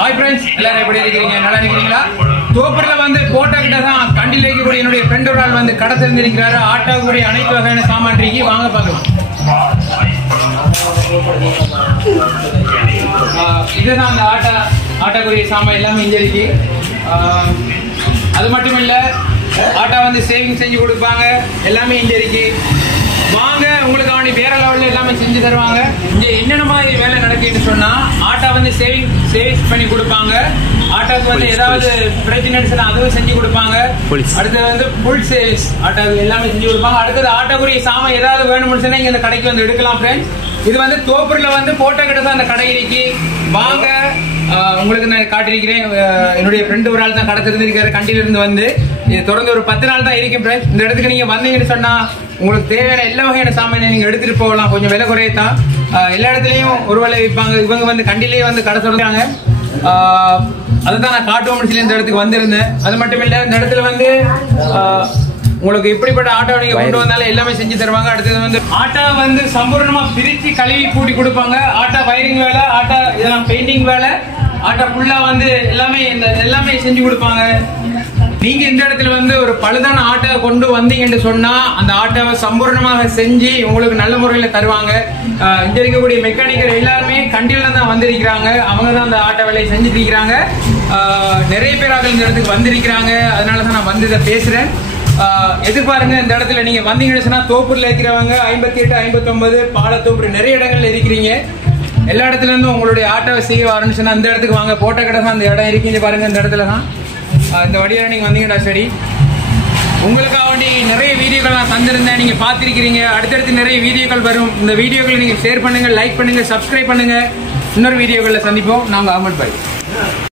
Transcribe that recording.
Hi friends, எல்லாரும் எப்படி இருக்கீங்க? நல்லா இருக்கீங்களா? தோப்பூர்ல வந்து கோட்டை கிட்ட தான் கண்டிலேக்கு கூட என்னுடைய ஃப்ரெண்ட் ஒரு ஆள் வந்து கடை திறந்திருக்கிறாரு. ஆட்டாக்குரிய அனைத்து வகையான சாமான் இருக்கு. வாங்க பார்க்கலாம். இதுதான் அந்த ஆட்டாக்குரிய சாமான் எல்லாமே இங்க இருக்கு. அது மட்டும் இல்ல ஆட்டா வந்து சேவிங் செஞ்சு கொடுப்பாங்க. எல்லாமே இங்க இருக்கு. வாங்க உங்களுக்கு அவனி வேற லெவல்ல எல்லாமே செஞ்சு தருவாங்க. இங்க என்னென்ன மாதிரி வேலை நடக்குதுன்னு சொன்னா ஆட்டா வந்து சேவிங்ஸ் பண்ணி கொடுப்பாங்க. ஆட்டாக்கு வந்து ஏதாவது பிரச்சனை அதுவும் செஞ்சு கொடுப்பாங்க. அடுத்து வந்து ஃபுல் சேல்ஸ் ஆட்டாக்கு எல்லாமே செஞ்சு கொடுப்பாங்க. அடுத்தது ஆட்டாக்குரிய சாமான் ஏதாவது வேணும்னு சொன்னா இங்க இந்த கடைக்கு வந்து எடுக்கலாம் ஃப்ரெண்ட்ஸ். இது வந்து தோப்பூர்ல வந்து போட்டோ கிட்ட தான் அந்த கடை இருக்கு. வாங்க உங்களுக்கு நான் காட்டிருக்கிறேன். என்னுடைய ஃப்ரெண்டு ஒரு ஆள் தான் கடை திறந்திருக்காரு. கண்டில இருந்து வந்து இது தொடர்ந்து ஒரு 10 நாள் தான் இருக்கும் ஃப்ரெண்ட்ஸ். இந்த இடத்துக்கு நீங்க வந்தீங்கன்னு சொன்னா உங்களுக்கு தேவையான எல்லா வகையான சாமானை நீங்க எடுத்துட்டு போகலாம். கொஞ்சம் விலை குறையத்தான். எல்லா இடத்துலயும் ஒரு விலை விற்பாங்க. இவங்க வந்து கண்டிலேயே வந்து கடை சொல்றாங்க. அதுதான் நான் காட்டுவோம்னு சொல்லி இந்த இடத்துக்கு வந்திருந்தேன். அது மட்டும் இல்ல இந்த இடத்துல வந்து உங்களுக்கு எப்படிப்பட்ட ஆட்டோ நீங்க கொண்டு வந்தாலும் எல்லாமே செஞ்சு தருவாங்க. அடுத்தது வந்து ஆட்டா வந்து சம்பூர்ணமா பிரிச்சு கழுவி கூட்டி கொடுப்பாங்க. ஆட்டா வயரிங் வேலை, ஆட்டா இதெல்லாம் பெயிண்டிங் வேலை, ஆட்டா ஃபுல்லா வந்து எல்லாமே செஞ்சு கொடுப்பாங்க. நீங்க இந்த இடத்துல வந்து ஒரு பழுதான ஆட்டை கொண்டு வந்தீங்கன்னு சொன்னா அந்த ஆட்டாவை சம்பூர்ணமாக செஞ்சு உங்களுக்கு நல்ல முறையில தருவாங்க. இங்க இருக்கக்கூடிய மெக்கானிக்கல் எல்லாருமே கண்டில தான் வந்திருக்கிறாங்க. அவங்க தான் அந்த ஆட்டோ வேலையை செஞ்சுட்டு இருக்கிறாங்க. நிறைய பேர் இந்த இடத்துக்கு வந்திருக்கிறாங்க. அதனாலதான் நான் வந்து இதை பேசுறேன். எதிர்பாருங்க இந்த இடத்துல நீங்க வந்தீங்கன்னு சொன்னா தோப்பூர்ல இருக்கிறவங்க 58, 59 பாலத்தோப்பூர் நிறைய இடங்கள்ல இருக்கிறீங்க. எல்லா இடத்துல இருந்தும் உங்களுடைய ஆட்டோவை செய்ய ஆரம்பிச்சுன்னா அந்த இடத்துக்கு வாங்க. போட்ட கடை தான் அந்த இடம் இருக்கீங்க பாருங்க. இந்த இடத்துல தான் இந்த வழியில நீங்க வந்தீங்கன்னா சரி. உங்களுக்காக வேண்டி நிறைய வீடியோக்கள் நான் தந்திருந்தேன். நீங்க பார்த்திருக்கிறீங்க. அடுத்தடுத்து நிறைய வீடியோக்கள் வரும். இந்த வீடியோக்களை நீங்க ஷேர் பண்ணுங்க, லைக் பண்ணுங்க, சப்ஸ்கிரைப் பண்ணுங்க. இன்னொரு வீடியோக்களில் சந்திப்போம். நாங்க அஹமத் பாய்.